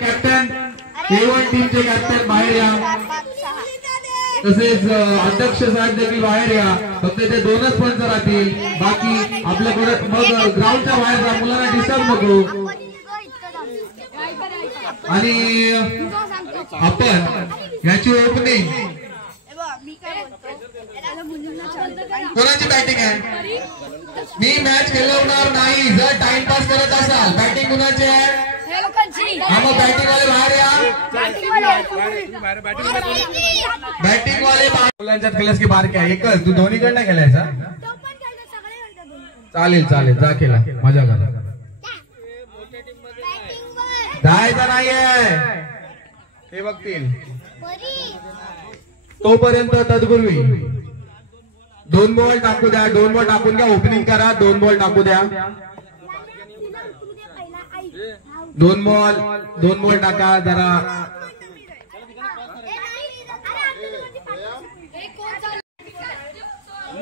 Captain A1 टीमचे captain बाहेर या, तसेच अध्यक्ष साहेब देखील बाहेर या. फक्त ते दोनच पंच राहतील, बाकी आपल्याकडे मग ग्राउंडच्या बाहेर जा, मुलांना डिस्टर्ब नको. आणि आपण याची ओपनिंग कोणाची बॅटिंग आहे? मी मॅच खेळवणार नाही. जर टाइमपास करत असाल, बॅटिंग कुणाची आहे? मग बॅटिंग वाले बाहेर या. बॅटिंग वाले मुलांच्यात खेळास की बारक्या एकच? तू दोन्हीकडनं खेळायचा? चालेल चालेल, जा खेळा, मजा करा. जायचं नाहीये, ते बघतील. तोपर्यंत तत्पूर्वी 2 बॉल टाकू द्या. 2 बॉल टाकून घ्या. ओपनिंग करा. 2 बॉल टाकू द्या. 2 बॉल टाका जरा.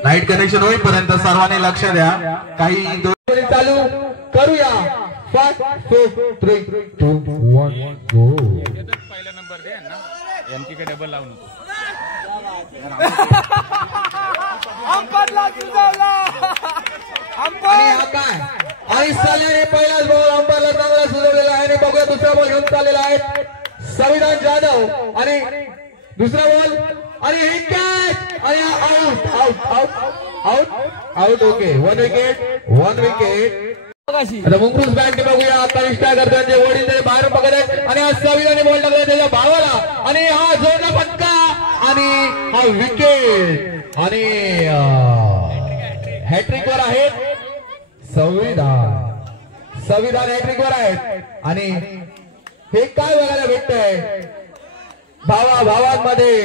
लाईट कनेक्शन होईपर्यंत सर्वांनी लक्ष द्या. काही चालू करूया. 5 4 3 2 1 गो. पहिला नंबर दे ना, एमटी का डबल लावून काय आणि साल्याने पहिलाच बॉल अंपायरला चांगला सुचवलेला आहे. आणि बघूया दुसरा बॉल घेऊन चाललेला आहे संविधान जाधव. आणि दुसरा बॉल आणि हे कॅच आणि out out out out out. Okay, 1 wicket. आता मुंगरूस बँक बघूया. आता निष्ठा करताना वडील तरी बाहेर बघत आहेत आणि हा संविधाने बॉल टाकला त्याच्या भावाला. आणि हा जोरदार फटका आणि हा विकेट. आणि हॅट्रिक वर आहेत संविधान हॅट्रिक वर आहेत. आणि हे काय बघायला भेटतंय भावांमध्ये?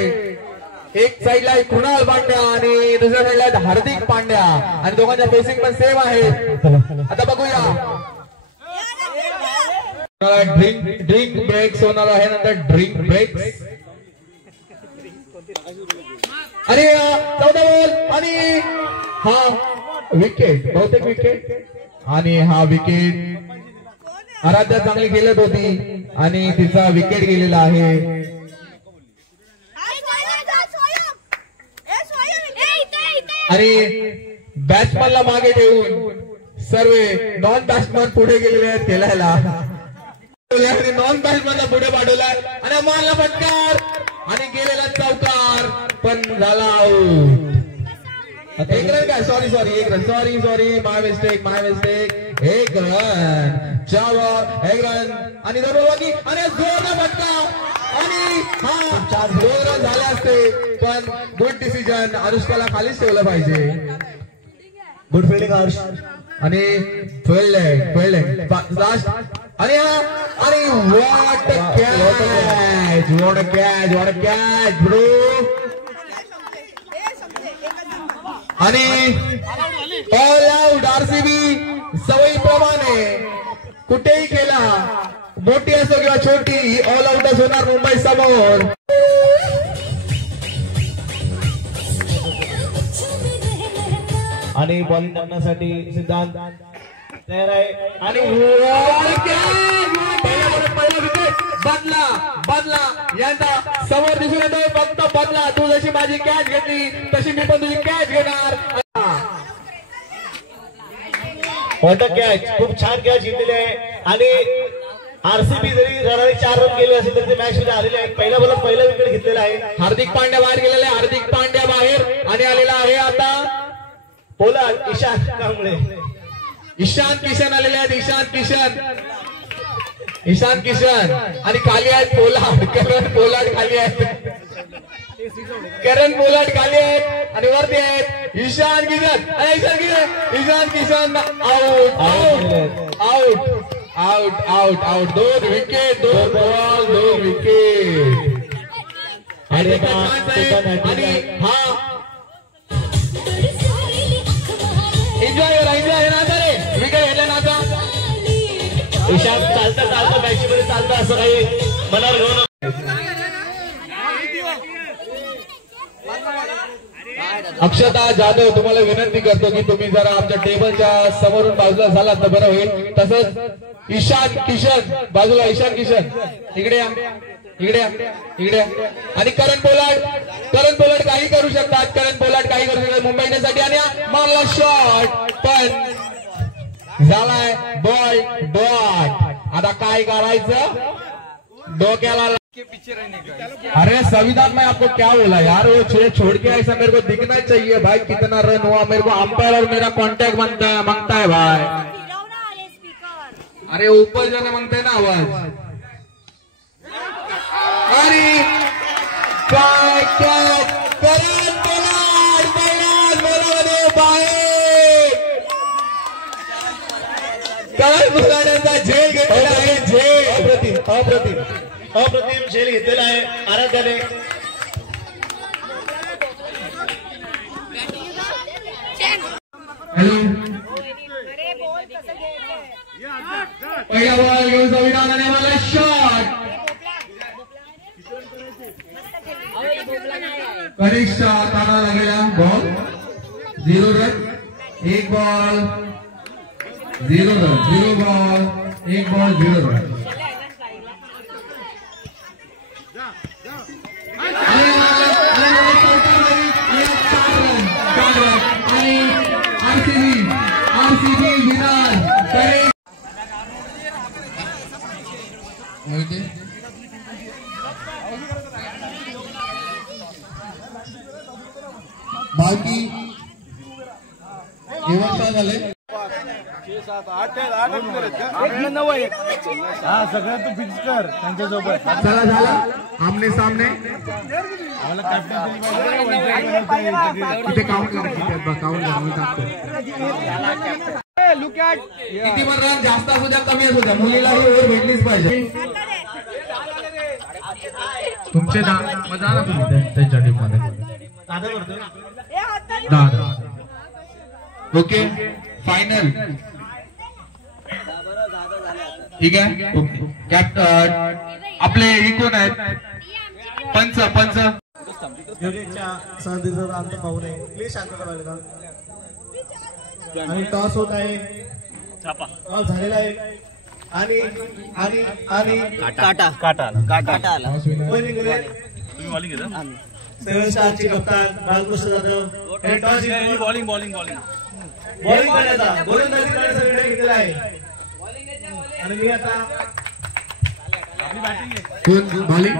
एक साईडला कृणाल पांड्या आणि दुसऱ्या साईडला हार्दिक पांड्या आणि दोघांच्या फेसिंग पण सेम आहे. आता बघूया. ड्रिंक ब्रेक्स होणार आहे, नंतर ड्रिंक ब्रेक्स. आणि 14 बॉल आणि हा विकेट, बहुतेक विकेट. आणि हा विकेट आराध्या चांगली खेळत होती आणि तिचा विकेट गेलेला आहे. आणि बॅट्समॅनला मागे ठेवून सर्व नॉन बॅट्समॅन पुढे गेलेले आहेत खेळायला. नॉन बॅट्समॅनला पुढे पाठवलाय आणि मारला फटकार आणि गेलेला चौकार पण झाला आऊट. एक रन काय? सॉरी एक रन. सॉरी माय मिस्टेक. एक रन, 4 रन आणि दरबाकी आणि जोरदार फटका. आणि हा 2 रन झाले असते पण गुड डिसिजन. अनुष्काला खालीच ठेवलं पाहिजे. Good fielding Harsh. आणि फिल्डिंग लास्ट. आणि व्हॉट कॅच ब्रो. आणि ऑल आउट. आरसीबी सवयीप्रमाणे कुठेही खेळा, मोठी असो किंवा छोटी, ही ऑल आउटच होणार मुंबई समोर. आणि बॉलिंग करण्यासाठी सिद्धांत तयार आहे. आणि पहिला विकेट बदला यांचा समोर दिसून येतोय. फक्त बदला. तू जशी माझी कॅच घेतली तशी मी पण तुझी कॅच घेणार. वॉट कॅच, खूप छान कॅच घेतलेली आहे. आणि आरसीबी जरी 4 रन गेले असेल तरी ते मॅच मध्ये आलेले आहे. पहिला विकेट घेतलेला आहे. हार्दिक पांड्या बाहेर गेलेला आहे. हार्दिक पांड्या बाहेर आणि आलेला आहे आता पोलार्ड ईशान कांबळे. ईशान किशन आलेले आहेत. ईशान किशन आणि खाली आहेत करण पोलार्ड खाली आहेत. आणि वरती आहेत Ishan Kishan. Out. 2 wicket, 2 ball, 2 wicket. आणि हा एन्जॉय नाचा रे. विकेट घेतला नाचा. ईशान चालता मॅच मध्ये चालतं असं काही मनावर घेऊन अक्षता जाधव तुम्हाला विनंती करतो की तुम्ही जरा आमच्या टेबलच्या समोरून बाजूला झालात तर बरं होईल. तसंच ईशान किशन बाजूला, ईशान किशन इकडे या, इकडे या, इकडे या. आणि करण पोलार्ड काही करू शकतात, करण पोलार्ड काही करू शकतात मुंबई इंडियन्ससाठी. आणि मारला शॉट पण झालाय बॉल डॉट. आता काय करायचं, डोक्याला अरे संविधान में आपको क्या बोला यार, वो छोड़ के ऐसा मेरे को दिखना चाहिए भाई कितना रन हुआ. मेरे को अंपायर और मेरा कांटेक्ट मांगता है भाई. अरे ऊपर जाना मांगता है ना आवाज. अरे काय काय करण पोलार्ड पोलार्डांचा झेल घेतलेला आहे. झेल अप्रतिम झेल घेतलेला आहे आराध्याने. हॅलो पहिला बॉल घेऊन संविधान आणि मला शॉट. परीक्षा ताना लागलेला ball 0 run 1 ball 0 run 0 ball 1 ball 0 run. RCB winner. बाकी जेवण काय झाले, 6, 7, 8 सगळं तू फिक्स कर त्यांच्यासोबत. चला झाला आमने सामने. इथे काउंट करा, काउंट टाकतो. किती पण रन जास्त असू द्या कमी असू द्या, मुलीला ही ओव्हर भेटलीच पाहिजे. तुमचे जा ना तुम्ही त्यांच्या टीम मध्ये. ओके फायनल ठीक आहे. ओके कॅप्टन आपले हे कोण आहेत, पंच योगेशच्या सहदीचा आमचा पाहू नये प्लीज शांतता बाळगा. आणि टॉस होत आहे, टॉस झालेला आहे आणि आणि आणि काटा आला. सेव्हनस्टारचे कप्तान बालकृष्ण जाधव हे टॉस बॉलिंग करण्याचा गोलंदाजी करण्याचा निर्णय घेतलेला आहे. आणि मी आता bowling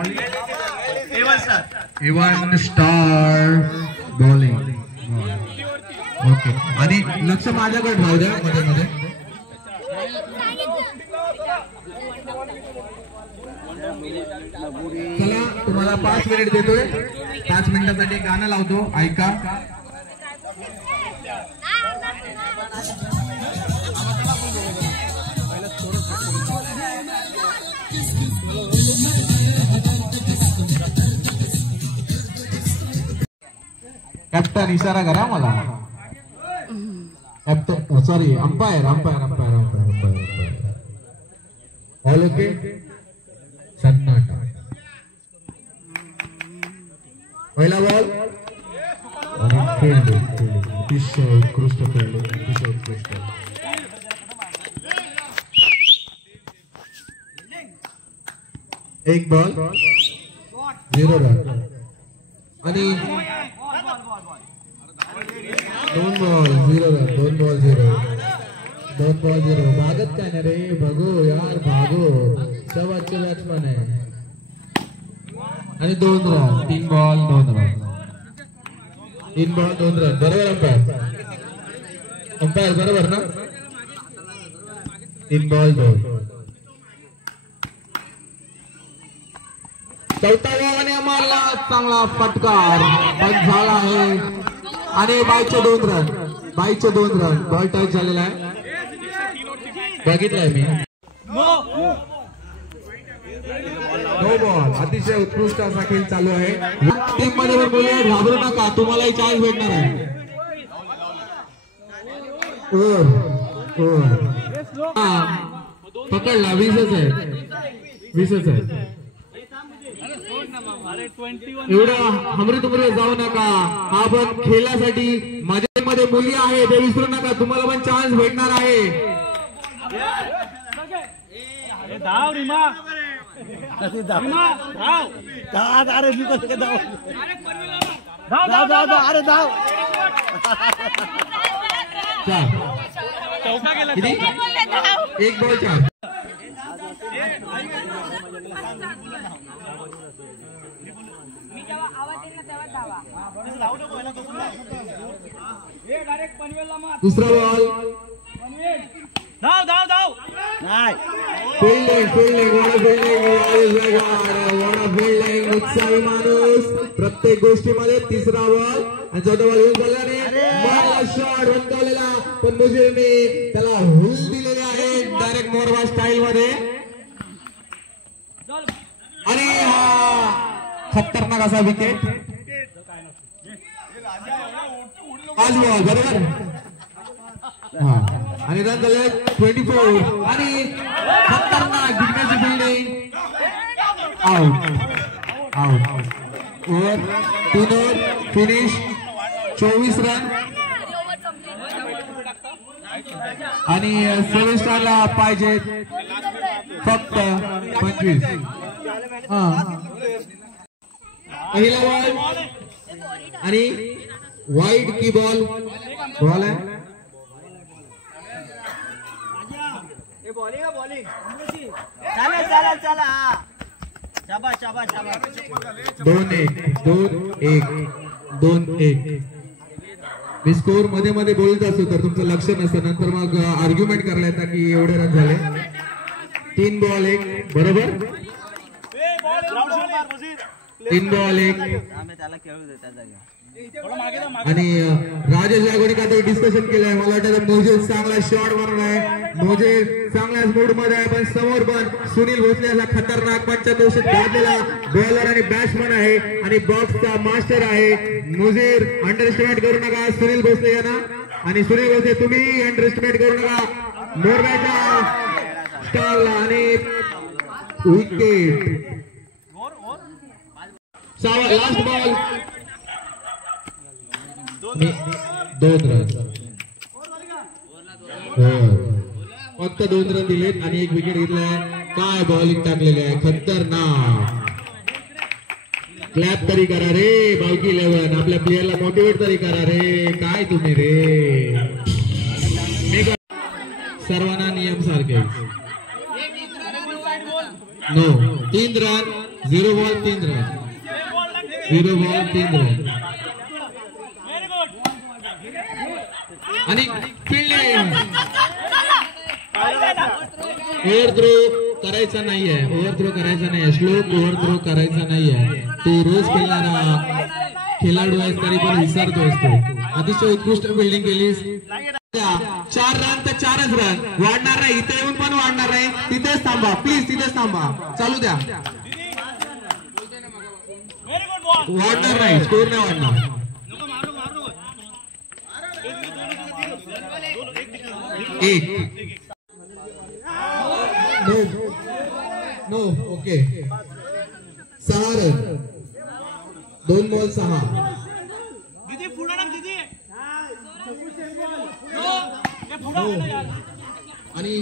A1 star bowling. Okay आणि लक्ष माझ्याकडे राहू द्या मध्ये मध्ये. चला तुम्हाला 5 मिनिट देतोय, 5 मिनिटासाठी गाणं लावतो ऐका. कॅप्टन इशारा करा मला. Captain sorry umpire all okay. सन्नाटा पहिला बॉल आणि फील्डिंग अतिशय उत्कृष्ट फील्डिंग, अतिशय उत्कृष्ट. एक बॉल 0 रन आणि 2 बॉल 0 रन 2 बॉल 0. भागत काय ना रे, भागो यार भागो, सब अच्छे बॅट्समॅन आहे. आणि 2 run 3 ball 2 run 3 ball 2 run. बरोबर अंपायर बरोबर ना. 3 बॉल 2. चौथा बॉल मारला, चांगला फटकार पण झाला आहे. आणि बाईचे 2 रन बॉल टच झालेला आहे, बघितलंय मी. No ball. अतिशय उत्कृष्ट असा खेळ चालू आहे. टीम मध्ये पण बोलूया, घाबरू नका, तुम्हालाही चान्स भेटणार आहे. पकडला 20च आहे. एवढं हमरी तुमरी जाऊ नका. हा पण खेळासाठी मध्ये मुली आहे ते विसरू नका. तुम्हाला पण चान्स भेटणार आहे. धाव रीमा अरे मी कसं धाव धाव धाव धाव अरे धाव चौका गेला. एक बॉल 4. दुसरा बॉल. धाव धाव धाव नाही फिल्डिंग उत्साही माणूस प्रत्येक गोष्टीमध्ये. तिसरा बॉल आणि चौथा बॉल येऊन बोलल्याने शॉट वंतवलेला पण मुजीरने त्याला हुल दिलेले आहे डायरेक्ट मोरवा स्टाईल मध्ये. आणि हा खतरनाक असा विकेट. 5 बॉल बरोबर. आणि रन झाले 24. आणि खतरनाक जिंकण्याची fielding. Out. Over 3 over finish. 24 run. आणि 7 स्टारला पाहिजे फक्त 25. पहिला बॉल आणि वाईड की बॉल आहे. चला 2-1. मी स्कोर मध्ये बोलत असतो तर तुमचं लक्ष नसतं. नंतर मग आर्ग्युमेंट करायला येतात की एवढे रन झाले. 3 बॉल 1 बरोबर. 3 बॉल 1. आणि राजेश जागोनी काहीतरी डिस्कशन केलंय. मला वाटतं मोजेस चांगला शॉट मारून आहे. मोजेस चांगल्याच मूड मध्ये आहे. पण समोर पण सुनील भोसले असा खतरनाक पंचक्रोशीत गाजलेला बॉलर आणि बॅट्समन आहे आणि बॉक्सचा मास्टर आहे. मुजीर अंडरएस्टिमेट करू नका सुनील भोसले यांना. आणि सुनील भोसले तुम्ही अंडरएस्टिमेट करू नका मोरब्याच्या स्टारला. आणि विकेट. Last ball 2 run. फक्त 2 रन दिलेत आणि 1 विकेट घेतलाय. काय बॉलिंग टाकलेली आहे खतरनाक. क्लॅप तरी करा रे बावकी 11. आपल्या प्लेयरला मोटिवेट तरी करा रे. काय तुम्ही रे. सर्वांना नियम सारखे. 3 run 0 ball 3 run. 0 ball 3 run. आणि फिल्डिंग. ओव्हर थ्रो करायचा नाहीये. श्लोक ओव्हर थ्रो करायचा नाहीये. तू रोज खेळणारा खेळाडू आहेस तरी पण विसरतोस तू. अतिशय उत्कृष्ट फिल्डिंग केलीस. 4 रन तर 4च रन. वाढणार नाही. इथे येऊन पण वाढणार नाही. तिथेच थांबा प्लीज. तिथेच थांबा. चालू द्या. वाढणार नाही. स्कोर नाही वाढणार. No okay. 6 रन. 2 बॉल 6. आणि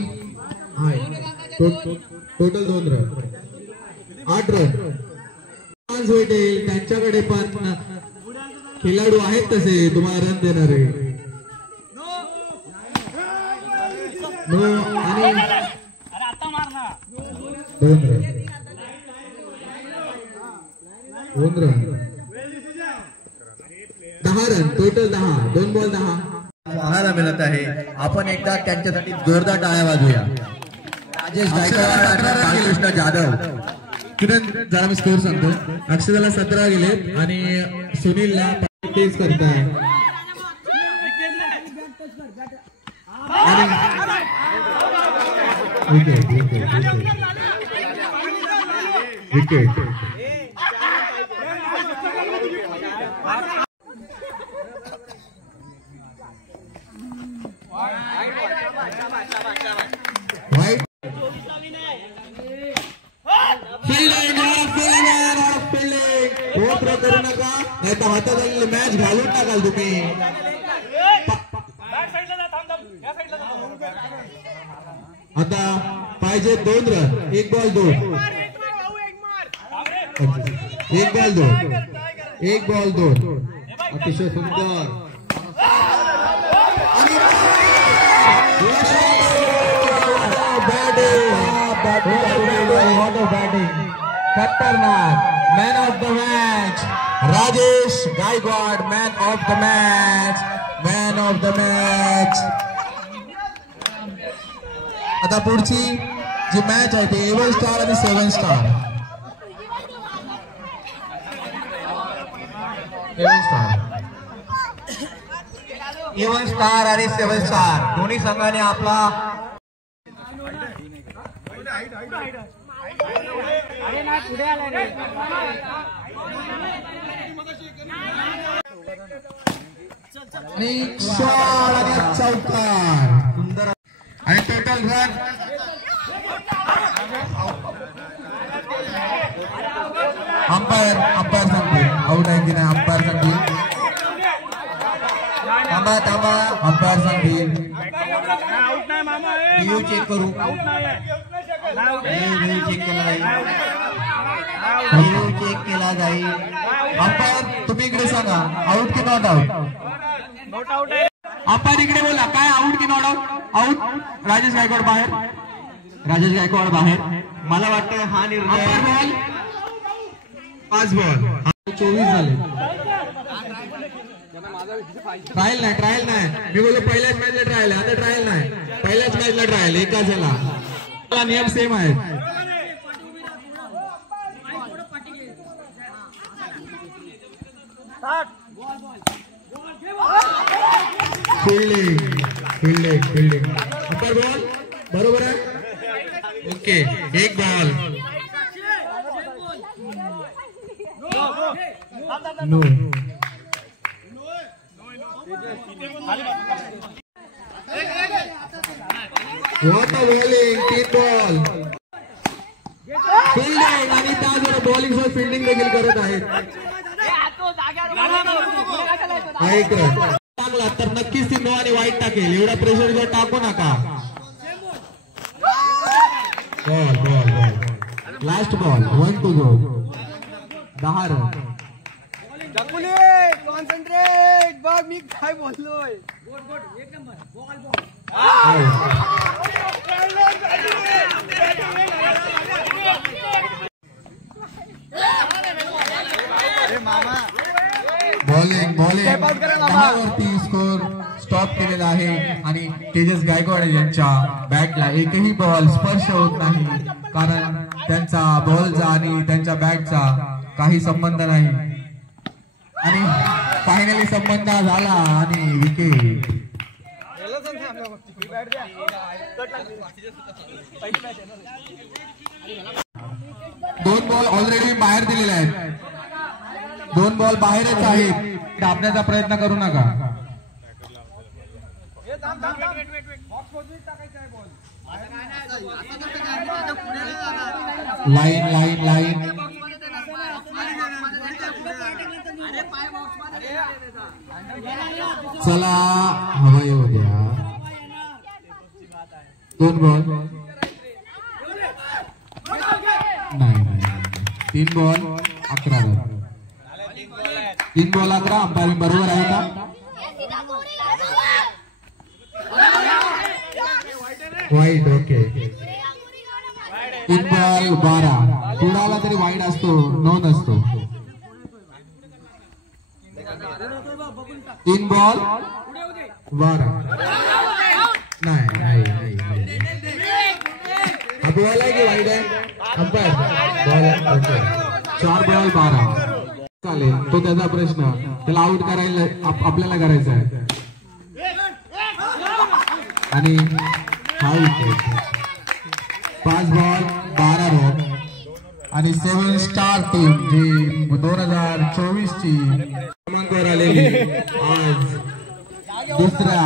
टोटल 2 रन. 8 रन. चान्स भेटेल त्यांच्याकडे पण खेळाडू आहेत तसे तुम्हाला रन देणारे. आणि 2 रन. 10 रन. टोटल 10. 2 बॉल 10 पाहायला मिळत आहे. आपण एकदा त्यांच्यासाठी जोरदार टाळ्या वाजूया. राजेश गायकवाड आणि बालकृष्ण जाधव. किरण जरा मी स्कोर सांगतो. अक्षदाला 17 गेले आणि सुनीलला 35 करताय. विकेट. Fielding, नाही तर हातात मॅच घालून टाकाल तुम्ही. आता पाहिजे 2 रन. 1 बॉल 2. 1 बॉल 2. 1 बॉल 2. अतिशय सुंदर. बॅटिंग खतरनाक. Man of the match Rajesh Gaikwad. Man of the match. Man of the match. आता पुढची जी मॅच आहे ती 11 स्टार आणि 7 स्टार. 11 स्टार आणि 7 स्टार दोन्ही संघाने आपला चौकार सुंदर आणि टोटल रन. अंपायर सांगतील आउट आहे की नाही. अंपायर सांगतील. थांबा अंपायर सांगतील. व्ह्यू चेक करू. व्ह्यू चेक केला जाईल. अंपायर तुम्ही इकडे सांगा आउट की नॉट आउट. अंपायर इकडे बोला काय आउट की not out. Out. Rajesh Gaikwad बाहेर. राजेश गायकवाड बाहेर. मला वाटतं हा निर्णय. 5 बॉल 24 झाले. ट्रायल नाही मी बोललो पहिल्याच मॅचला ट्रायल आहे. आता ट्रायल नाही. पहिल्याच मॅचला ट्रायल. एका झाला. नियम सेम आहे. फिल्डिंग अपर बॉल बरोबर आहे. Okay 1 ball. No. What a bowling. 3 ball. Fielding आणि त्याचबरोबर बॉलिंग सोबत फिल्डिंग देखील करत आहेत. 1 रन टाकला तर नक्कीच ती नो आणि वाईट टाकेल. एवढा प्रेशर जर टाकू नका. Ball last ball 1 to go. 10 run. Concentrate बघ मी काय बोललोय. एक नंबर बॉल. बॉलिंग 10 वरती स्कोर स्टॉप केलेला आहे आणि तेजस गायकवाड यांच्या बॅटला एकही बॉल स्पर्श होत नाही. कारण त्यांचा बॉलचा आणि त्यांच्या बॅटचा काही संबंध नाही. आणि फायनली संबंध झाला आणि विकेट. 2 बॉल ऑलरेडी बाहेर दिलेले आहेत. 2 बॉल बाहेरच आहेत. दाबण्याचा प्रयत्न करू नका. लाईन चला हवा येऊ द्या. 2 बॉल नाही. 3 बॉल 11 रन. 3 बॉल 11. अंपायरिंग बरोबर आहे का. वाईट. Okay 3 ball 12. कुणाला तरी वाईट असतो नो नसतो. 3 बॉल 12 नाही. बॉल आहे की वाईट आहे. अंपायर बॉल 4 बॉल 12 चालेल. तो त्याचा प्रश्न. त्याला आउट करायला आपल्याला करायचा आहे. आणि 5 बॉल 12 रन आणि 7 स्टार टीम जी 2024 ची क्रमांकावर आलेली आज दुसऱ्या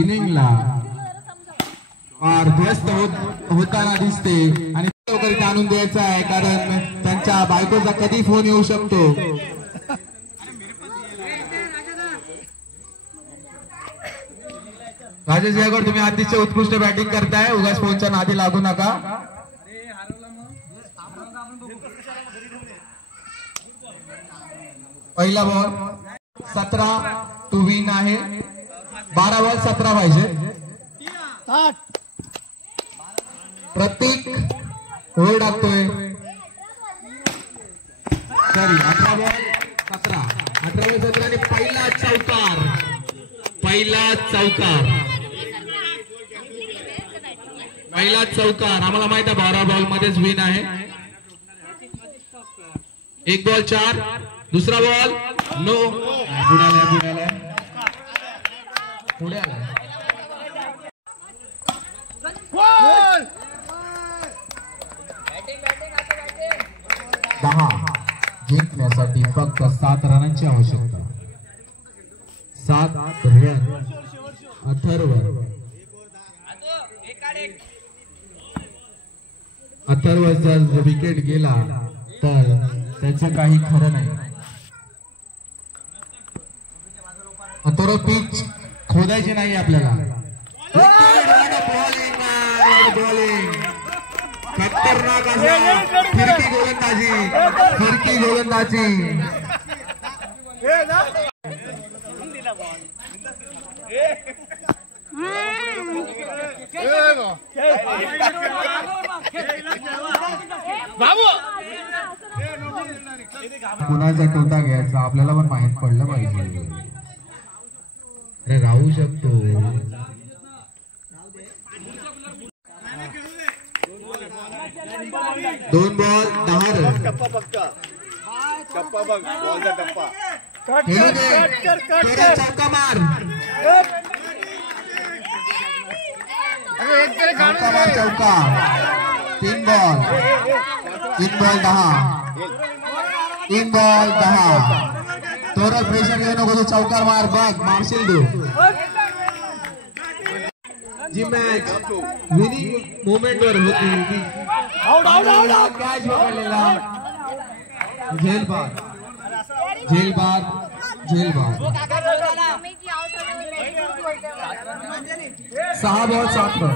इनिंगला फार व्यस्त होताना दिसते. आणि लवकर आणून द्यायचा आहे कारण त्यांच्या बायकोचा कधी फोन येऊ शकतो. राजेश गायकवाड तुम्ही अतिशय उत्कृष्ट बॅटिंग करताय, उगाच फोनच्या नादी लागू नका. पहिला बॉल 17 टू विन आहे. 12 बॉल 17 पाहिजे. प्रतीक ओव्हर टाकतोय. Sorry 18 ball 17. 18 बॉल 17 आणि पहिला चौकार. आम्हाला माहित आहे 12 बॉल मध्येच विन आहे. 1 बॉल 4. दुसरा बॉल नो. पुढे आला. 10 जिंकण्यासाठी फक्त 7 रनांची आवश्यकता. 7 रन. अथर्व जर विकेट गेला तर त्याचं काही खरं नाही. अथर्व पिच खोदायची नाही आपल्याला. बॉलिंग खतरनाक असा फिरकी गोलंदाजी. कुणाचा कोणता घ्यायचा आपल्याला पण माहित पडलं पाहिजे. अरे राहू शकतो. दोन बॉल 10 रन. चौका मार. चौका. 3 बॉल 10. थोडं प्रेशर घेऊ नको. चौकार मार. बघ मारशील तू. जी मॅच विनिंग मोमेंट वर होती. कॅच पकडलेला. झेलबाद. 6 बॉल 7 रन.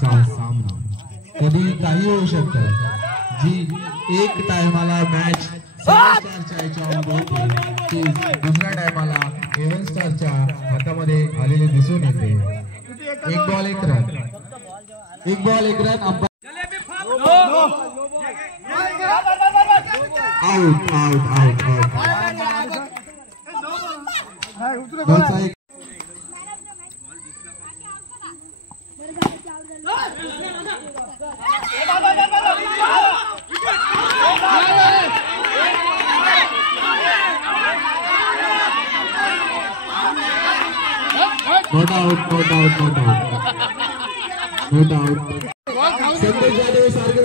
चा सामना कधी काही होऊ शकतं. जी एक टायमाला मॅच स्टारच्या याच्यावर होती ती दुसऱ्या टायमाला एव्हन स्टारच्या हातामध्ये आलेले दिसून येते. 1 ball 1 run. Out. No doubt. Sandesh Jadhav सारखे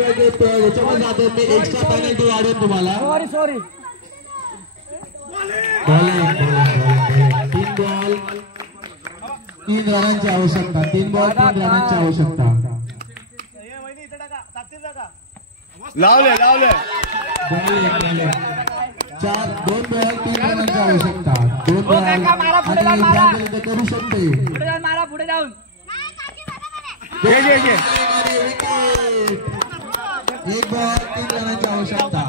याच्यामध्ये जातो. मी एक्स्ट्रा पेनल्टी वाढेल तुम्हाला. सॉरी. बॉलिंग 3 बॉल 3 रनांची आवश्यकता. 3 बॉल 3 रनांची आवश्यकता. लावले 2 बॉल 3 रनांची आवश्यकता. 2 बॉल आणि करू शकते. पुढे जाऊन 1 बॉल 3 रनांची आवश्यकता.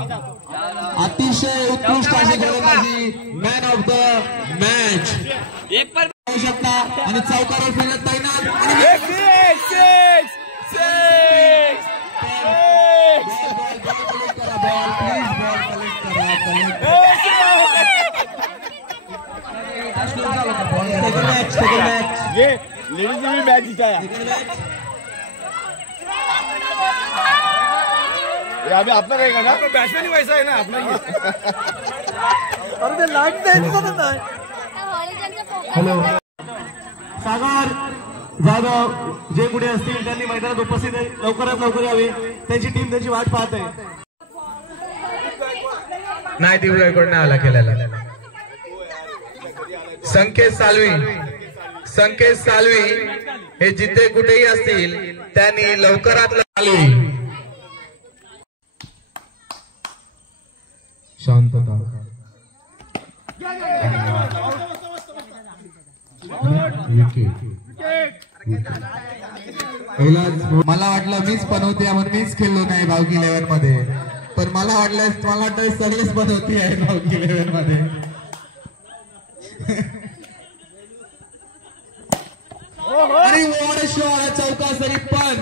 अतिशय उत्कृष्ट अशी गोलंदाजी. मॅन ऑफ द मॅच आवश्यकता. आणि चौकावर फिरत तैनात. अभी आपला रहेगा ना. बॅट्समॅन वैसा आहे ना आपला. अरे ते लाईट द्यायचं. हॅलो. सागर जाधव जे कुठे असतील त्यांनी मैदानात उपस्थित लवकरात लवकर यावे. त्यांची टीम त्याची वाट पाहत आहे. नाही दिवस नाही आला खेळायला. संकेत सालवी संकेत सालवी हे जिथे कुठेही असतील त्यांनी लवकरात शांतता. मला वाटलं मीच बनवते म्हणून मीच खेळलो नाही भावकी 11 मध्ये, पण मला वाटतं सगळेच बनवते आहे भावकी 11 मध्ये. अरे चौका सरी पण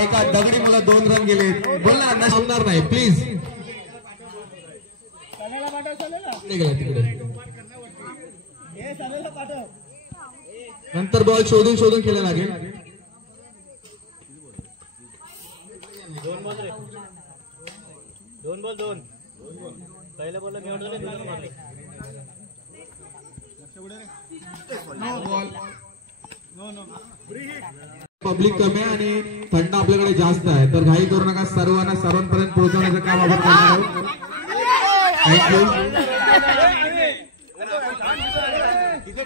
एका दगडी मला 2 रन गेले. बोल ना अण्णा, सोडणार नाही प्लीज. तिकडे नंतर बॉल शोधून शोधून खेळला लागेल. 2 बॉल पहिल्या बॉलला पब्लिक कमी आहे आणि थंड आपल्याकडे जास्त आहे, तर घाई करू नका. सर्वांपर्यंत पोहोचवण्याचं काम आपण करणार आहोत. थँक्यू.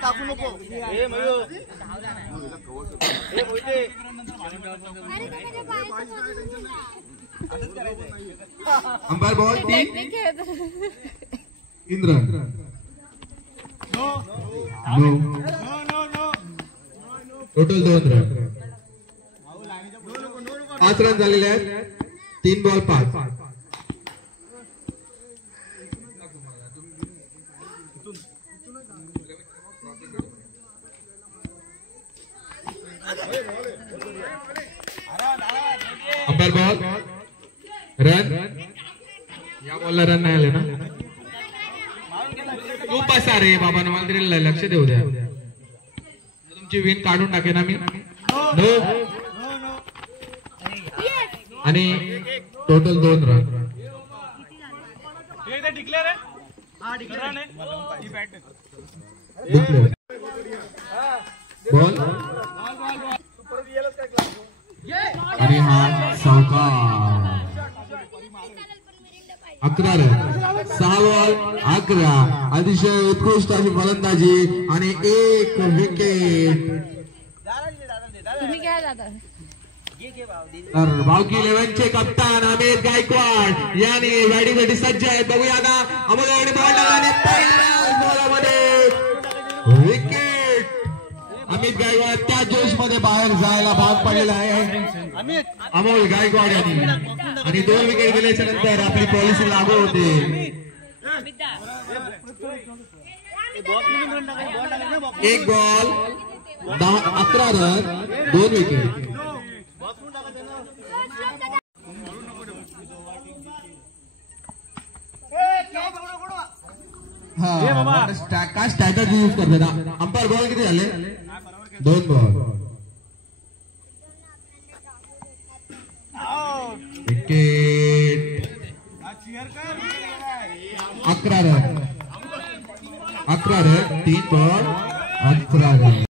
टाकू नको. Umpire ball Indra. Total 2 run. 5 run झालेले आहेत. 3 बॉल 5. Umpire ball run. या बॉलला रन नाही आले ना. खूप असा रे बाबा, मला तरी लक्ष देऊ द्या. तुमची विन काढून टाके ना मी. नो. आणि टोटल 2 रन. बॉल आणि हा चौका. 11 रन. 6 बॉल 11. अतिशय उत्कृष्ट अशी फलंदाजी आणि 1 विकेट. तर भावकी 11 चे कप्तान अमित गायकवाड यांनी बॅटिंगसाठी सज्ज आहेत. बघूया आता अमोल गायकवाड बॉल टाकला, पहिल्याच बॉलमध्ये विकेट. अमित गायकवाड त्या जोश मध्ये बाहेर जायला भाग पडलेला आहे अमोल गायकवाड यांनी. आणि 2 विकेट गेल्याच्या नंतर आपली पॉलिसी लागू होते. 1 बॉल 11 रन 2 विकेट. काय स्ट्रॅटजी यूज करते ना. अंपायर बॉल किती झाले. 2 ball. Wicket. 11 run. 3 ball 11 run.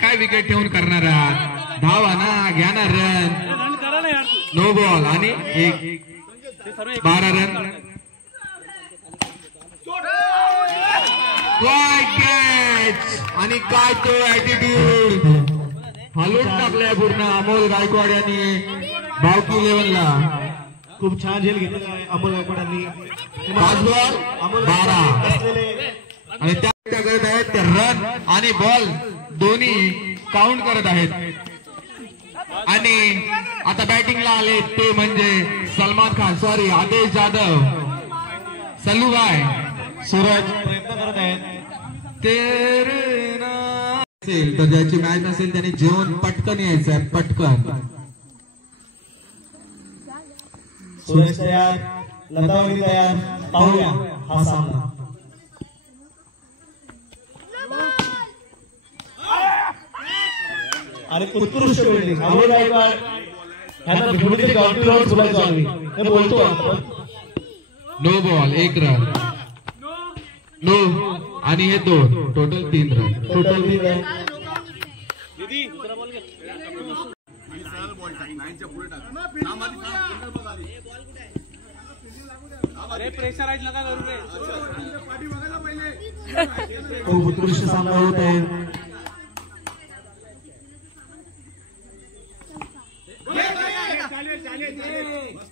काय विकेट ठेवून करणार आहात. धावा ना, घ्या ना रन. नो बॉल आणि 12 रन. काय कॅच आणि काय तो ऍटिट्यूड हलवून टाकलाय पूर्ण अमोल गायकवाड यांनी भावकी 11 ला. खूप छान झेल घेतलेला आहे अमोल गायकवाडांनी. 5 बॉल 12 आणि त्या करत आहेत ते रन आणि बॉल दोन्ही काउंट करत आहेत. आणि आता बॅटिंगला आले ते म्हणजे सलमान खान, सॉरी आदेश जाधव, सलूभाई, सूरज प्रयत्न करत आहेत. असेल तर ज्याची मॅच नसेल त्याने जेवण पटकन यायचं आहे, पटकन. सूरज तयार, लतावली तयार. पाहूया हा सामना. आणि उत्कृष्ट फिल्डिंग अमोल गायकवाड यांना भिवंडी गावठी राऊंड बोलायचो आम्ही. हे बोलतो नो बॉल 1 रन नो आणि हे 2 टोटल 3 रन टोटल 3 रन. खूप उत्कृष्ट सामना होत आहे.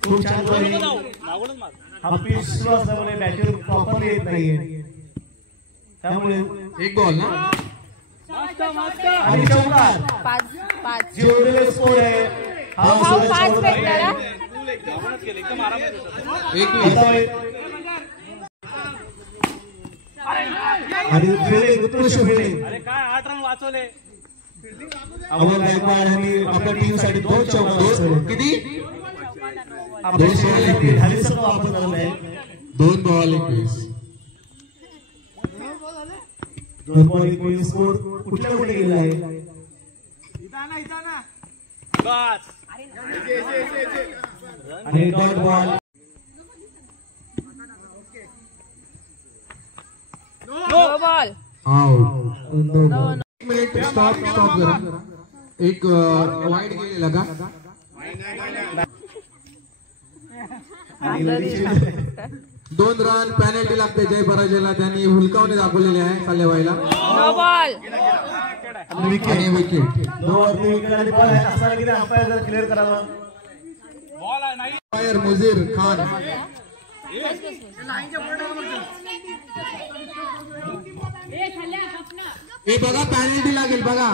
खूप छान आहे. हा पिच स्लो असल्यामुळे बॅटर प्रॉपरली येत नाहीये, त्यामुळे 1 बॉल ना आणि चौकार 5 जेवढे स्कोर आहे हा पाच भेटला. 1 आणि फिल्डिंग उत्कृष्ट फिल्डिंग. अरे काय 8 रन वाचवले. अमोल गायकवाड यांनी आपल्या टीम साठी 2 चौकार वाचवले. किती आपल्या टीमने धालीसह वापर झाला आहे. 2 बॉल 21 2 बॉल 21 स्कोर कुठल्या कुठे गेला आहे. बस आणि dot ball no ball. Out. 2 1 minute stop करा. एक वाईड गेलेला का आणि लगेच 2 रन पेनल्टी लागते जय पराजयला. त्यांनी हुलकावणे दाखवलेले आहे सालेवाईला नो बॉल. आणि विकेट. 2 वरती विकेट आणि बॉल असताना की अंपायर जर क्लिअर करावा. फायर मुझीर खान हे बघा पेनल्टी लागेल बघा.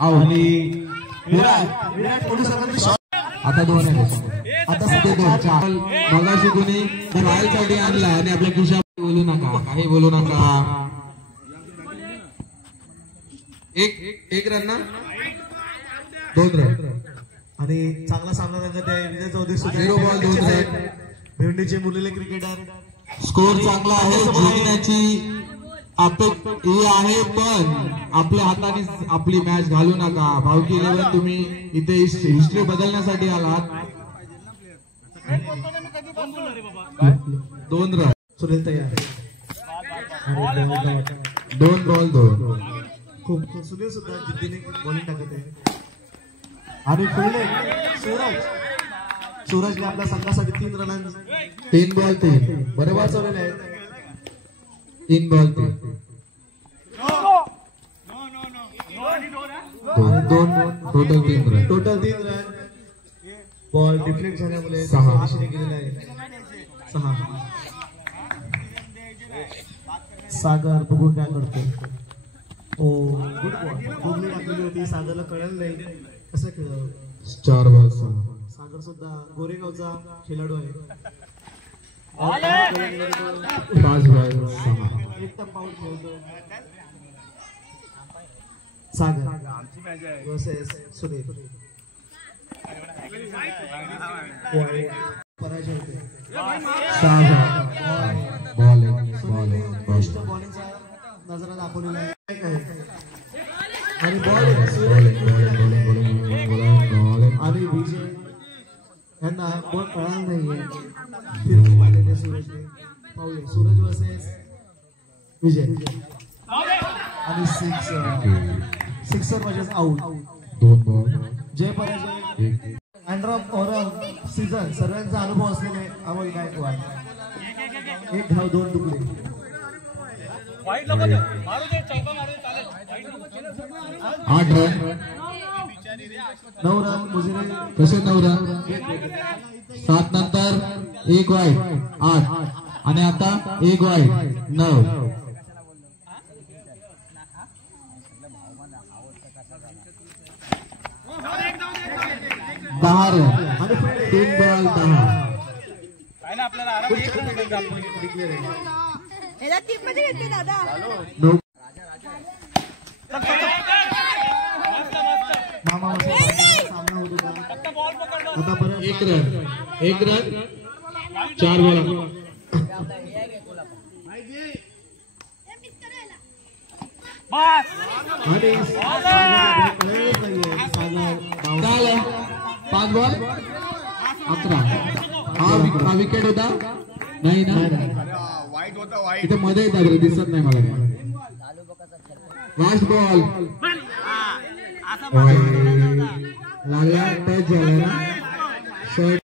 आणि विराट कोहली संघाने आता 2 आहे. आता सध्या 2 4 मगाशी कोणी रॉयल साठी आणला आणि आपल्या खिशात बोलू नका काही बोलू नका. एक रन ना 2 रन आणि चांगला सामना त्यांचा ते विजय चौधरी 0 बॉल 2 रन. भिवंडीचे मुरलेले क्रिकेटर. स्कोर चांगला आहे जिंकण्याची हे आहे पण आपल्या हाताने आपली मॅच घालू नका. भावकी 11 तुम्ही इथे हिस्ट्री बदलण्यासाठी आलात. 2 रन सुनील तयार. 2 बॉल 2. खूप सुनील सुद्धा जिद्दीने बॉलिंग टाकत आहे. आणि फिल्डिंग सूरजने आपल्या संघासाठी 3 रनांचे 3 बॉल 3 बरोबर वाचवलेले आहेत. 3 ball 3 2 total 3 run. Total 3 run. Ball deflect झाल्यामुळे 6 दिशेने गेलेला आहे. 6 सागर बघू काय करतो. ओ गुड बॉल. गुगली टाकलेली होती, सागरला कळलं नाही कसं खेळलं. 4 बॉल 6. सागर सुद्धा गोरेगावचा खेळाडू आहे. 5 बॉल 6. एकदम पाऊल खेळतो सागर वर्सेस सुनील. पराजय होते. 6 बॉल 1 उत्कृष्ट बॉलिंगचा नजारा दाखवलेला आहे. आणि बॉल आणि विजय यांना बॉल कळणार नाहीये. फिरकी मारलेले सूरजने. पाहूया सूरज वर्सेस विजय. आणि सिक्सर म्हणजे आउट. 2 बॉल जय पराजय. अँड्रॉप ओव्हरऑल सीझन सर्वांचा अनुभव असलेले अमोल गायकवाड. 1 धाव 2 तुकडे. 8 रन 9 रन मुजिरे. कसे 9 रन 7 नंतर 1 वाईड 8 आणि आता 1 वाईड 9. 10 run 3 ball 10. ह्याला टीम मध्ये घेतले दादा. 9 मामा सामना होत होता. आता परत 1 रन 4 बॉल. आणि सागर 5 बॉल 11. हा विकेट होता नाही ना इथे मध्ये येतात रे दिसत नाही मला काय. लास्ट बॉल लागला टच झाला ना शॉट.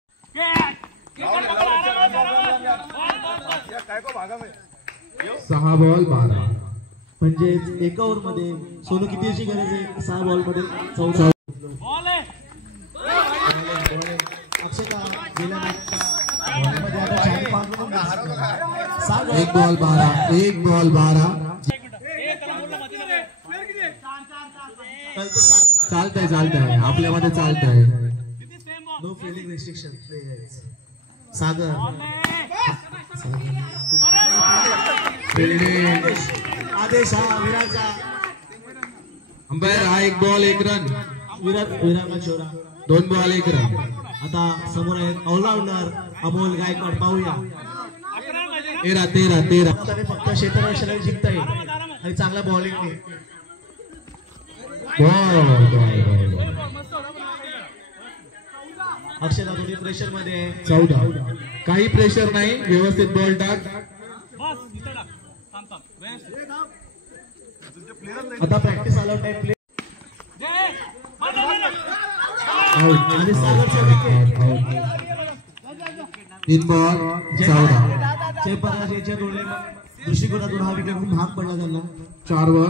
6 बॉल 12 म्हणजे एका ओव्हर मध्ये सोनू किती याची गरज आहे 6 बॉल मध्ये 14. अक्षता गेल्या मॅचच्या आता 4-5 एक बॉल 12 चालतंय आपल्यामध्ये चालतंय. No fielding restriction players. Sagar Aadesh हा विराटचा. अंपायर हा 1 बॉल 1 रन. विराटला छोरा 2 बॉल 1 रन. आता समोर आहेत ऑलराऊंडर अमोल गायकवाड. पाहूया 13 फक्त क्षेत्ररक्षणाला जिंकता येईल आणि चांगला बॉलिंग नाही. अक्षता थोडी प्रेशर मध्ये 14 काही प्रेशर नाही व्यवस्थित बॉल टाक. आता प्रॅक्टिस अलाउड नाही प्ले आणि सागरचे विकेट. 3 बॉल 14 जयपराजयच्या दृष्टिकोनातून हा विकेट खूप महाग पडला त्यांना. 4 वर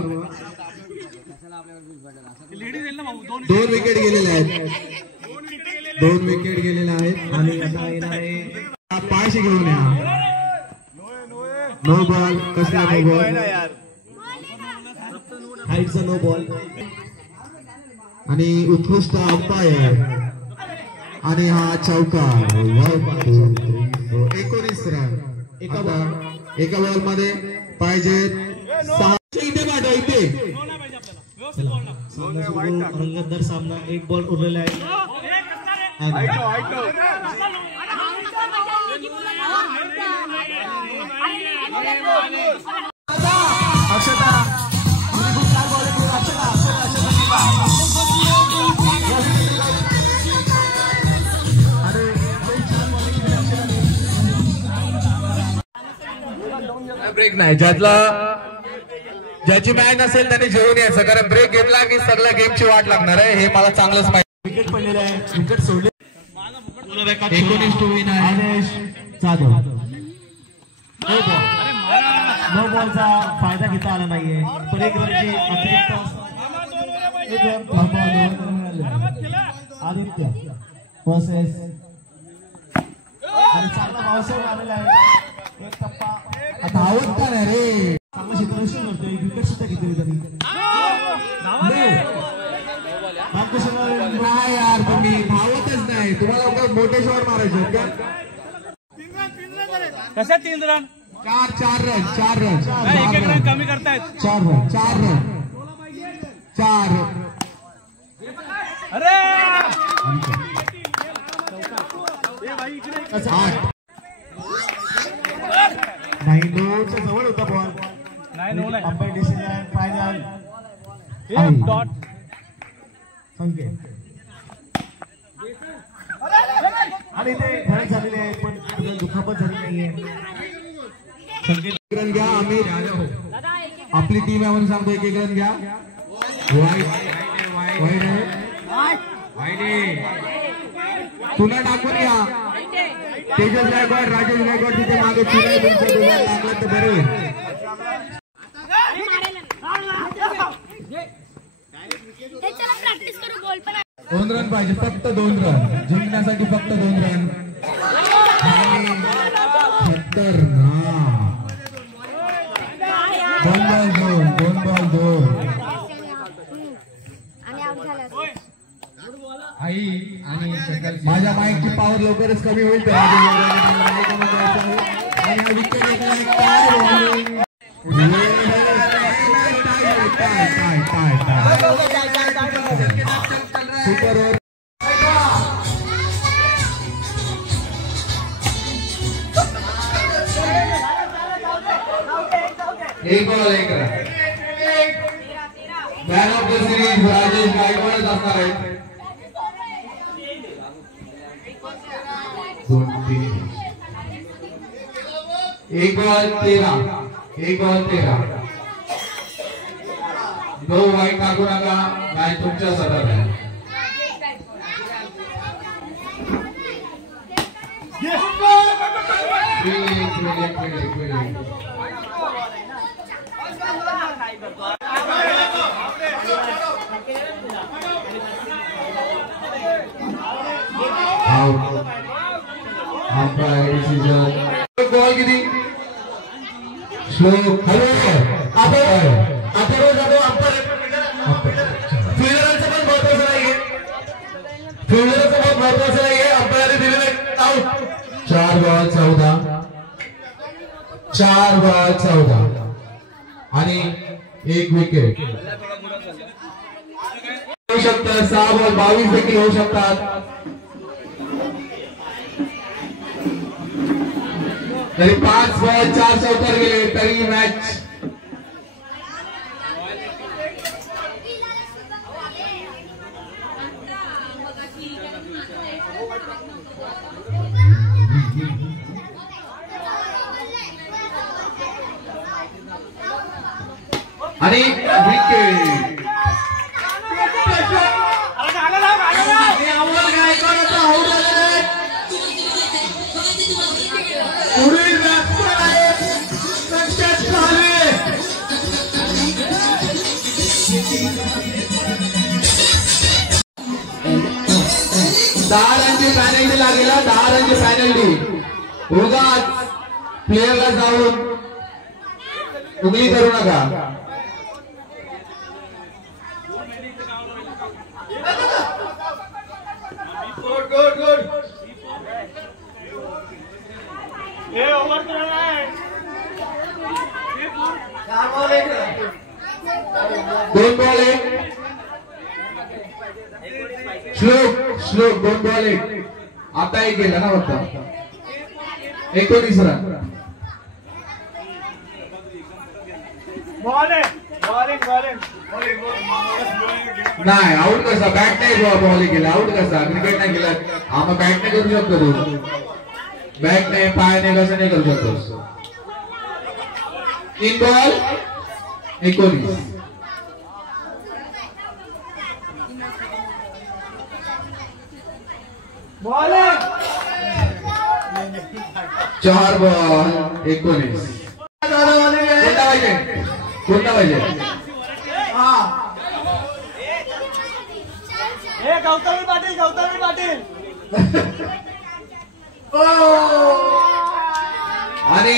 2 विकेट गेलेले आहेत. 2 विकेट गेलेले आहेत आणि आता येणारे पायशी घेऊन या. नो बॉल कसला नो बॉल हाईटचा नो बॉल आणि उत्कृष्ट अंपायर आणि हा चौका. 19 रन एका बॉल मध्ये पाहिजे 6. इथे पाठवा इथे. रंगतदार सामना 1 बॉल उरलेला आहे. अक्षता ब्रेक नाही. ज्याची मॅच नसेल त्याने जेवून यायचं कारण ब्रेक घेतला की सगळ्या गेमची वाट लागणार आहे हे मला चांगलंच माहिती. विकेट पडलेले आहे. विकेट सोडले. 19 आदेश जाधव नो बॉलचा फायदा घेता आला नाहीये. पण 1 रनची अतिरिक्त आदित्य वर्सेस आणि चांगला पावसाळा आलेला आहे. 1 टप्पा धावत का नाही रे. चांगला क्षेत्ररक्षण करतोय. विकेट सुद्धा घेतली तरी नाही यार तुम्ही धावतच नाही. तुम्हाला मोठे शॉट मारायचे का. कशा 3 रन 4 रन 4 रन 1 रन कमी करतायत. 4 अरे 8 9च्या जवळ होता ball. 9 umpire decision final dot Sanket आणि ते फरक झालेले आहे पण दुखापत झाली नाहीये. संकेत 1 रन घ्या. आम्ही आपली टीम आहे म्हणून सांगतो 1 रन घ्या. तुला टाकून या. तेजस गायकवाड राजेश गायकवाड तिथे मागे तुला तुमच्या दोघांना लागलं तर बरं होईल. प्रॅक्टिस करू बॉल पण 2 रन पाहिजे फक्त 2 रन जिंकण्यासाठी फक्त 2 रन. खतरनाक 2 बॉल 2 आणि आउट झाला. आई आणि माझ्या माईकची पॉवर लवकरच कमी होईल. Super over 1 ball 1 run. Man of the series Rajesh गायकवाडच असणार आहे. एक बॉल 13 दो वाईट टाकू नका, मॅच तुमच्या हातात आहे. बॉल किती स्लो हॅलो फिल्डरचं पण महत्वाचं नाहीये, अंपायरने दिलेलं आउट. 4 बॉल 14 आणि 1 विकेट होऊ शकतात. 6 बॉल 22 देखील होऊ शकतात. तरी 5 बॉल 4 चौकार गेले तरी मॅच आणि विकेट. दहा रनची पॅनल्टी लागेल. 10 रनची पॅनल्टी. उगाच प्लेअरला जाऊन उगली करू नका. गुड 2 बॉल 1 श्लोक 2 बॉल 1 आता 1 गेला ना फक्त. 19 रन. नाही आउट कसा, बॅट नाही बॉलिंग केला, आउट कसा, क्रिकेट नाही केला. आम्ही बॅट नाही करू शकतो, तू बॅट नाही पाय नाही कसं नाही करू शकतो. 3 बॉल 19. चार बॉल 19. कोणता पाहिजे गौतमी पाटील आणि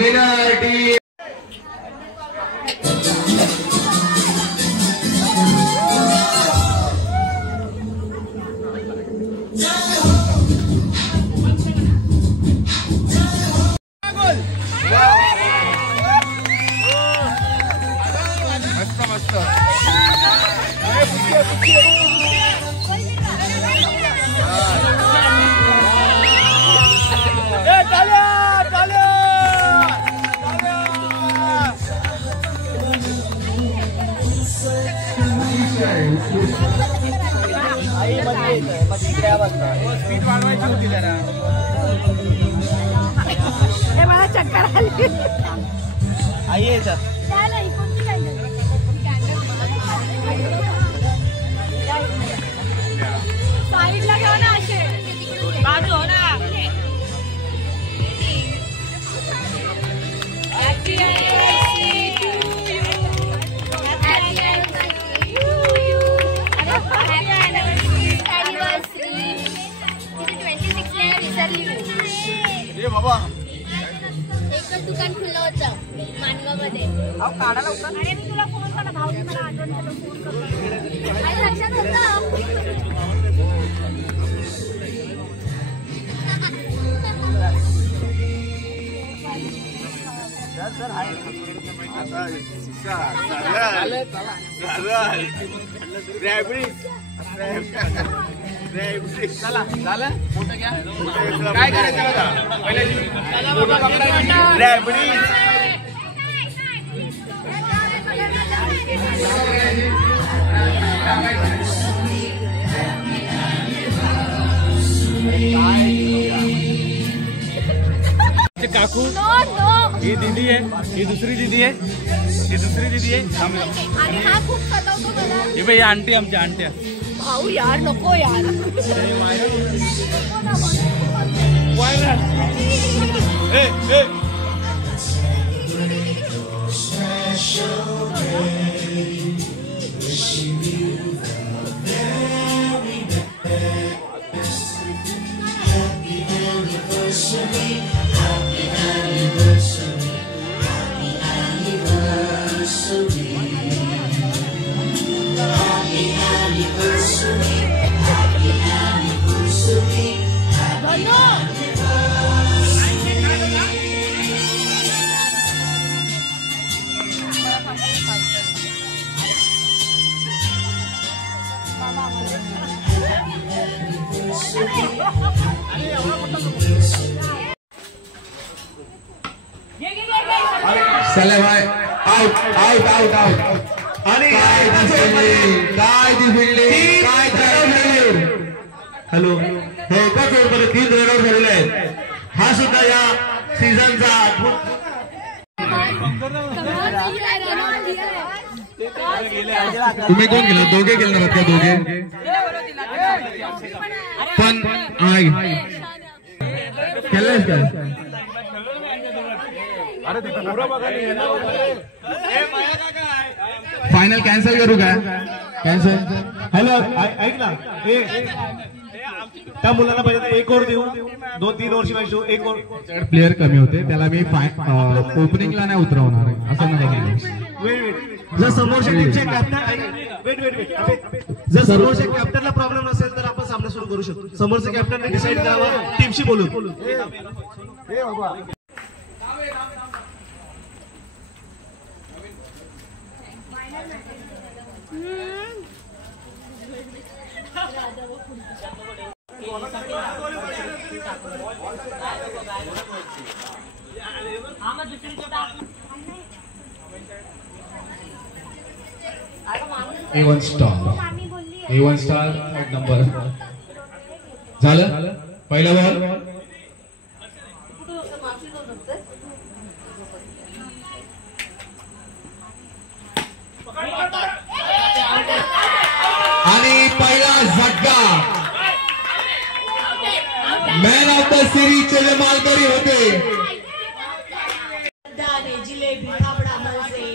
विनर टीम. स्पीड वाढवायची होती जरा. मला चक्कर आली. आई याच्यात साईडला घेऊ ना, असे बाजू हो ना. Happy anniversary to you. Happy anniversary to you. Happy anniversary. तिथे 26 ला विसरली मी. ए बाबा एकच दुकान खुलं होतं मानगावमध्ये. काढायला होता. अरे मी तुला फोन केला, भाऊजी मला आठवण केलं, फोन करतो. आणि लक्षात होतं. चला झालं फोटो घ्या. काय करायचं बघा पहिले फोटो काकू, नो नो ही दीदी आहे, ही दुसरी दीदी आहे, ही दुसरी दीदी आहे. आणि हा खूप सतावतो मला. हे बाई आंटी आमच्या आंट्या. भाऊ यार नको यार. चला भाई आउट आउट आउट आउट. आणि काय ती फिल्डिंग काय हॅलो, हे एकाच ओव्हरमध्ये 3 रन आउट झालेले आहेत. हा सुद्धा या सीझनचा अद्भुत. तुम्ही कोण गेला? दोघे गेले ना? दोघे पण केलंयस काय? फायनल कॅन्सल करू काय? कॅन्सल. हॅलो, ऐक ना, त्या मुलांना पाहिजे 1 ओव्हर देऊ. 2-3 ओव्हरची मॅच देऊ. 1 ओव्हर. प्लेअर कमी होते त्याला मी ओपनिंगला नाही उतरवणार आहे असं नका. जर समोरच्या टीमचे कॅप्टन जर समोरच्या कॅप्टनला प्रॉब्लेम नसेल तर आपण सामना सुरू करू शकतो. समोरच्या कॅप्टनने डिसाईड करावं टीमशी बोलून. A1 स्टार 3rd नंबर झालं. पहिला बॉल आणि पहिला झटका. मॅन ऑफ द सिरीजचे जे मालकरी होते जिलेबी फाफડા મળશે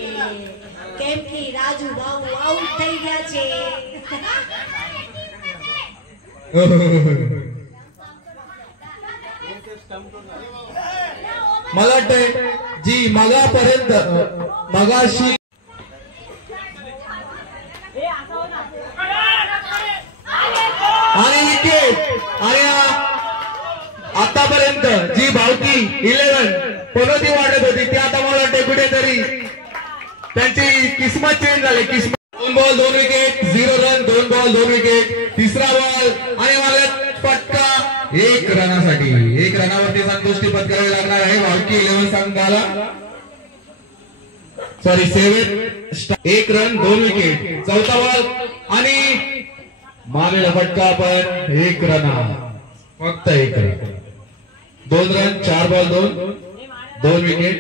કેમ કે રાજુ બાબુ આઉટ થઈ ગયા છે. मला वाटतंय जी मगापर्यंत मगाशी आणि विकेट आणि आतापर्यंत जी भावकी 11 पनोती वाढत होती ती आता मला वाटतं कुठेतरी त्यांची किस्मत चेंज झाली. किस्मत. 2 ball 2 wicket 0 run. 2 ball 2 wicket. तिसरा बॉल आणि मला फटका 1 रनासाठी. 1 रनावरती संतुष्टी पत्करावी लागणार आहे भावकी 11 संघाला. सॉरी 7. 1 run 2 wicket. चौथा बॉल आणि मारलेला फटका पण 1 रन. फक्त 1 run. 2 run 4 ball 2 wicket.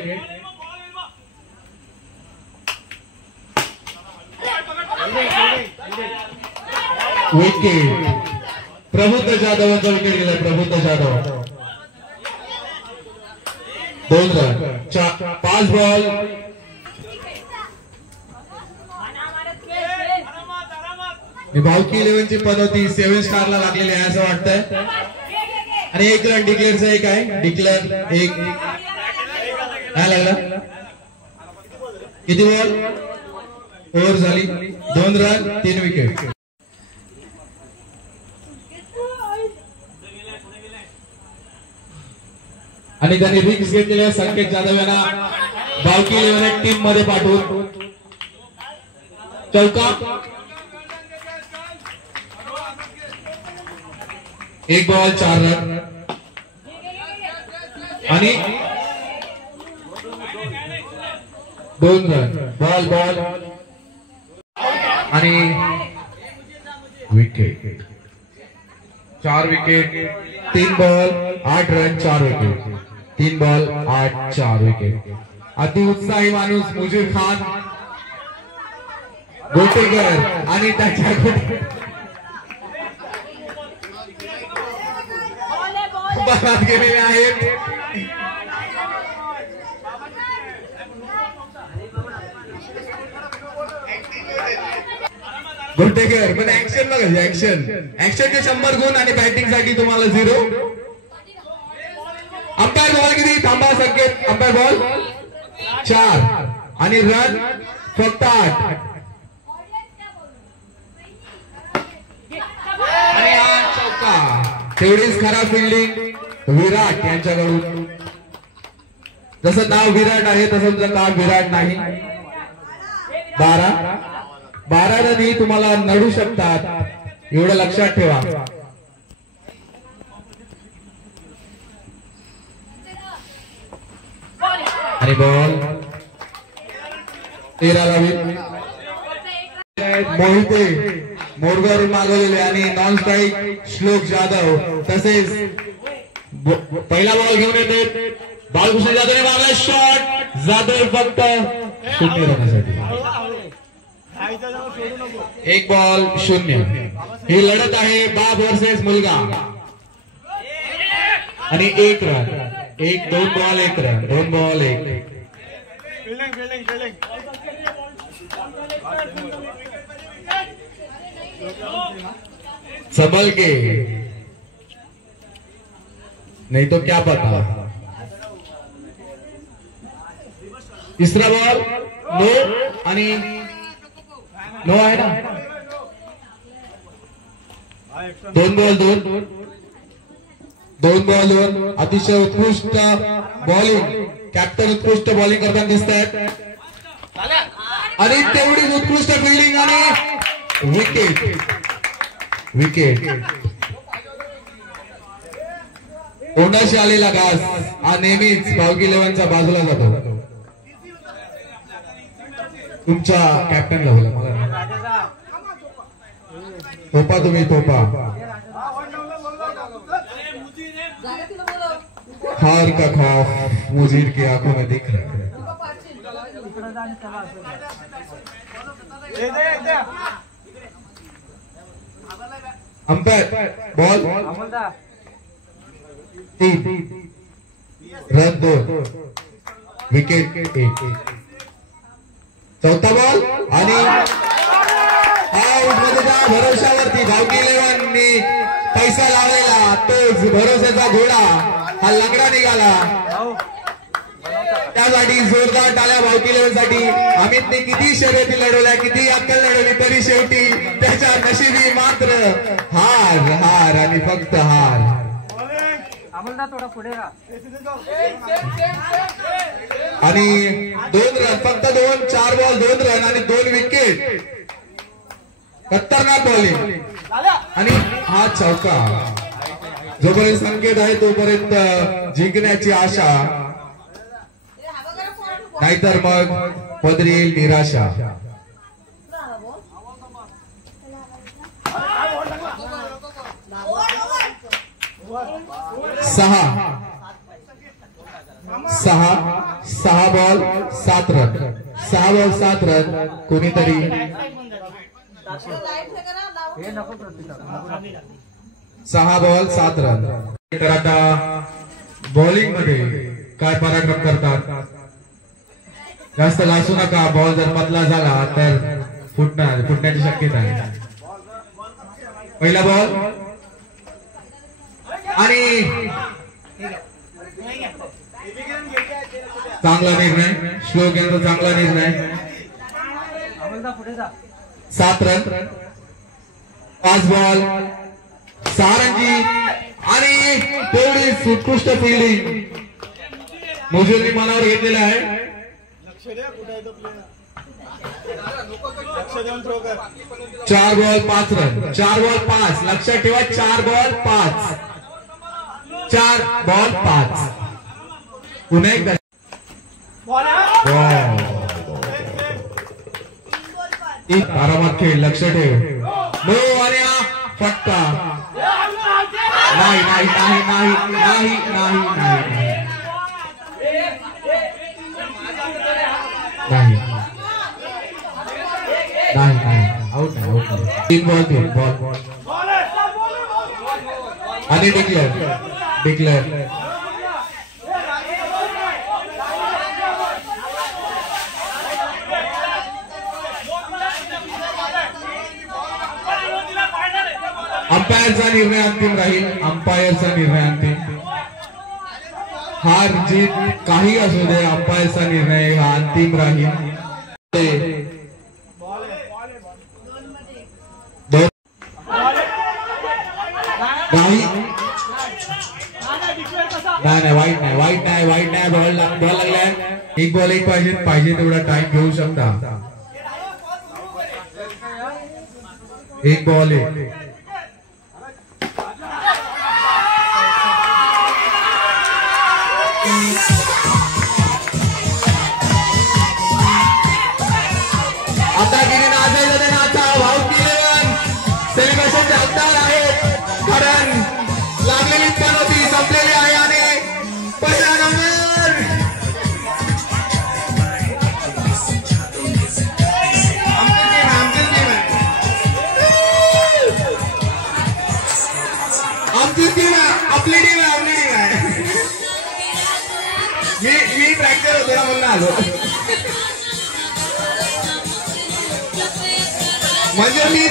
Wicket. प्रबुद्ध जाधवांचा विकेट गेला. प्रबुद्ध जाधव 2 रन 5 बॉल. भावकी 11 ची पनोती 7 स्टारला लागलेली आहे असं वाटतंय. आणि 1 रन डिक्लेअरचं एक आहे. डिक्लेअर 1 काय लागला? किती बॉल? ओव्हर झाली. 2 रन 3 विकेट. आणि त्यांनी रिक्स घेतलेल्या संकेत जाधव यांना भावकी 11 टीम मध्ये पाठवून चौका. 1 बॉल 4 रन आणि 2 रन. बॉल आणि wicket. 4 wicket 3 ball 8 run 4 wicket. 3 ball 8-4 wicket. अति उत्साही माणूस मुजीर खान गोटेकर आणि त्याच्या बाहेर गेलेले आहेत. गोटेकर पण ऍक्शन बघा, ऍक्शनचे 100 गुण आणि बॅटिंग साठी तुम्हाला 0. अंपायर बॉल किती थांबा संकेत. अंपायर बॉल 4 आणि रन फक्त 8. आणि हा चौका. तेवढीच खराब फिल्डिंग विराट यांच्याकडून. जसं नाव विराट आहे तसं तुझं काम विराट नाही. 12 रन ही तुम्हाला नडू शकतात एवढं लक्षात ठेवा. आणि बॉल 13 मोहिते मोडगावरून मागवलेले आणि नॉन स्ट्राईक श्लोक जाधव. तसेच पहिला बॉल घेऊन येते बालकृष्ण जाधवने मारला शॉट. जाधव फक्त 0 रनासाठी. 1 बॉल 0. ही लढत आहे बाप वर्सेस मुलगा आणि 1 रन. 2 ball 1 run. 2 बॉल 1. संभल के नहीं तो क्या पता. तिसरा बॉल नो आणि नो आहे ना. 2 बॉल 2. अतिशय उत्कृष्ट बॉलिंग. कॅप्टन उत्कृष्ट बॉलिंग करताना दिसत आहेत आणि तेवढीच उत्कृष्ट फिल्डिंग आणि विकेट. ओढाशी आलेला घास हा नेहमीच भावकी 11चा बाजूला जातो. तुमच्या कॅप्टनला बोला मला. तोपा तुम्ही तोपा. हार का खौफ मुजीर की आंखों में दिख रहा है. Umpire ball 3 run 2 wicket 1. चौथा बॉल आणि भरोशावरती भावकी 11नी पैसा लावलेला तोच भरोशाचा घोडा हा लंगडा निघाला. त्यासाठी जोरदार टाळ्या भावकी 11साठी. अमितने किती शर्यती लढवल्या, किती अक्कल लढवली, तरी शेवटी त्याच्या नशिबी मात्र हार आणि फक्त हार. आणि 2 रन फक्त 2. 4 बॉल 2 रन आणि 2 विकेट. खतरनाक बॉलिंग आणि हा चौका. जोपर्यंत संकेत आहे तोपर्यंत जिंकण्याची आशा, नाहीतर मग पदरी येईल निराशा. 6 बॉल 7 रन. 6 ball 7 run. कोणीतरी 6 बॉल 7 रन. तर आता बॉलिंग मध्ये काय पराक्रम करतात. जास्त लासू नका. बॉल जर मधला झाला तर फुटण्याची शक्यता आहे. पहिला बॉल आणि चांगला निर्णय. श्लोक यांचा चांगला निर्णय. 7 रन. 5 बॉल 6 रनची आणि तेवढीच उत्कृष्ट फिल्डिंग मुजीरनी मनावर घेतलेला आहे. 4 बॉल 5 रन. 4 बॉल 5. लक्षात ठेवा 4 बॉल 5. 4 बॉल 5. पुन्हा एकदा आरामात खेळ. लक्ष ठेव. नो आणि हा फटका. नाही. नाही आउट नाही 3 बॉल 3 बॉल आणि डिक्लेअर अंपायरचा निर्णय अंतिम राहील. अंपायरचा निर्णय अंतिम. हार जीत काही असू दे, अंपायरचा निर्णय हा अंतिम राहील. नाही वाईट नाही बॉल लागलाय. एक बॉल एक पाहिजे तेवढा टाइम घेऊ शकता. एक बॉल एक आता नाचा भाऊ किरण सेलिब्रेशन जगताल आहेत. कारण लागलेली पण होती, संपलेली आहे. आणि पहिला नंबर आमची टीम आहे, आपली टीम आहे. मी ट्रॅक्टर होतो ना म्हणून आलो. म्हणजे मी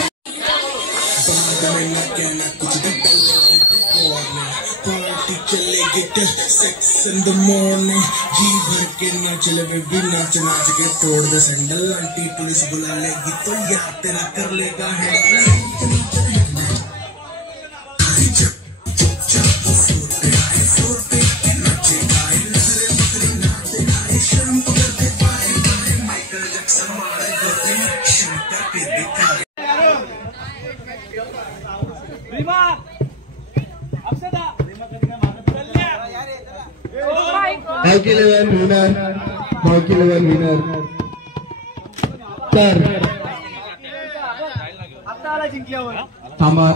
sex in the morning जी भर के नाच ले बेबी नाच नाच के तोड़ दे सैंडल. आंटी पुलिस बुला लेगी तो यार तेरा कर लेगा है. हॉकी लेवल विनर तर थांबा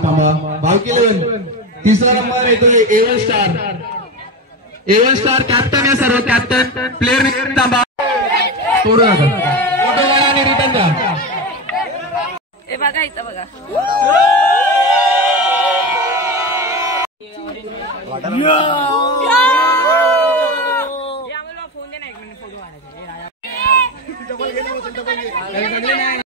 हॉकी लेवल तिसरा नंबर येतोय A1 स्टार कॅप्टन आहे. सर्व कॅप्टन प्लेअर थांबा, सोडू नका. फोटो घ्या आणि रिटर्न द्या. हे बघा इथं बघा. फोन दे ना 1 मिनिट फोटो काढायचा.